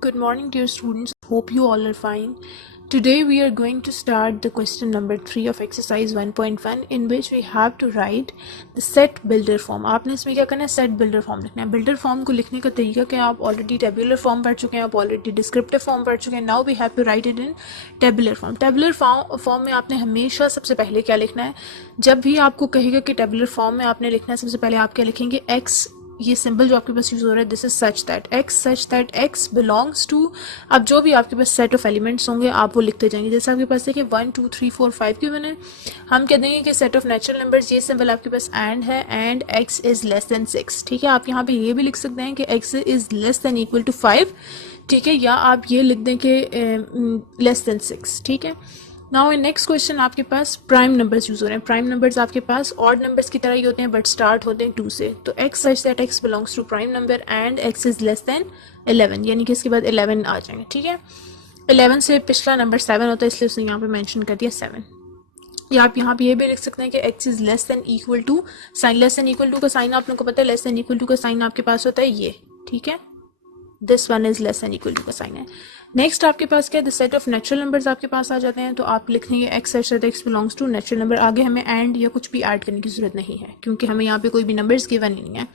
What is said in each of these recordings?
Good morning, dear students. Hope you all are fine. Today we are going to start the question number 3 of exercise 1.1 in which we have to write the set builder form. आपने इसमें क्या करना है, set builder form लिखना है. Builder form को लिखने का तरीका क्या है, आप ऑलरेडी टेबुलर फॉर्म पढ़ चुके हैं, आप ऑलरेडी डिस्क्रिप्टिव फॉर्म पढ़ चुके हैं. Now we have to write it in tabular form. Tabular form में आपने हमेशा सबसे पहले क्या लिखना है, जब भी आपको कहेगा कि टेबुलर फॉर्म में आपने लिखना है, सबसे पहले आप क्या लिखेंगे, एक्स, ये सिंबल जो आपके पास यूज हो रहा है, this is such that x belongs to. अब जो भी आपके पास सेट ऑफ एलिमेंट्स होंगे आप वो लिखते जाएंगे. जैसे आपके पास देखिए 1 2 3 4 5 के बने, हम कह देंगे कि सेट ऑफ नेचुरल नंबर्स, ये सिंबल आपके पास एंड है, and x is less then 6. ठीक है, आप यहाँ पे ये भी लिख सकते हैं कि x is less than equal to 5. ठीक है, या आप ये लिख दें कि लेस देन 6. ठीक है. नाउ इन नेक्स्ट क्वेश्चन आपके पास प्राइम नंबर्स यूज हो रहे हैं. प्राइम नंबर्स आपके पास ऑड नंबर्स की तरह ही होते हैं बट स्टार्ट होते हैं 2 से. तो x such that x belongs to prime number and x is less than 11, यानी कि इसके बाद 11 आ जाएंगे. ठीक है, 11 से पिछला नंबर 7 होता है, इसलिए उसने यहाँ पे मेंशन कर दिया 7. या आप यहाँ पे ये भी लिख सकते हैं कि x is less than equal to sign. Less than equal to का साइन आप लोगों को पता है, लेस देन इक्वल टू का साइन आपके पास होता है ये. ठीक है, this one is less than equal to का साइन है. नेक्स्ट आपके पास क्या है, the set of natural numbers आपके पास आ जाते हैं. तो आप लिख देंगे x such that x belongs to natural number. आगे हमें एंड या कुछ भी ऐड करने की जरूरत नहीं है क्योंकि हमें यहाँ पे कोई भी नंबर्स गिवन नहीं है.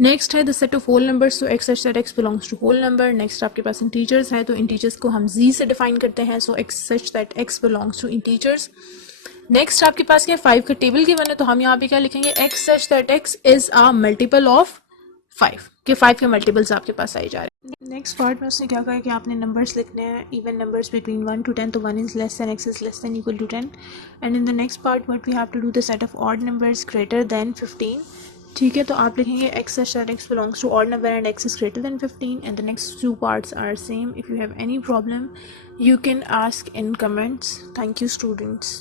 नेक्स्ट है the set of whole numbers. तो x such that x belongs to whole number. Next आपके पास इंटीजर्स है, तो इंटीजर्स को हम जी से डिफाइन करते हैं. So X such that x belongs to integers. Next आपके पास क्या है, 5 का टेबल गिवन है, तो हम यहाँ पे क्या लिखेंगे, x such that x is a multiple of 5 के 5 के मल्टीपल्स आपके पास आई जा रहे हैं. नेक्स्ट पार्ट में उसने क्या कहा कि आपने नंबर्स लिखने हैं, इवन नंबर्स बिटवीन 1 to 10. तो 1 is less than x is less than equal to 10. And in the next part what we have to do the set of odd numbers greater than 15. ठीक है, तो आप लिखेंगे x such that x belongs to odd number and x is greater than 15. And the next 2 parts are same. If you have any problem you can ask in comments. Thank you, students.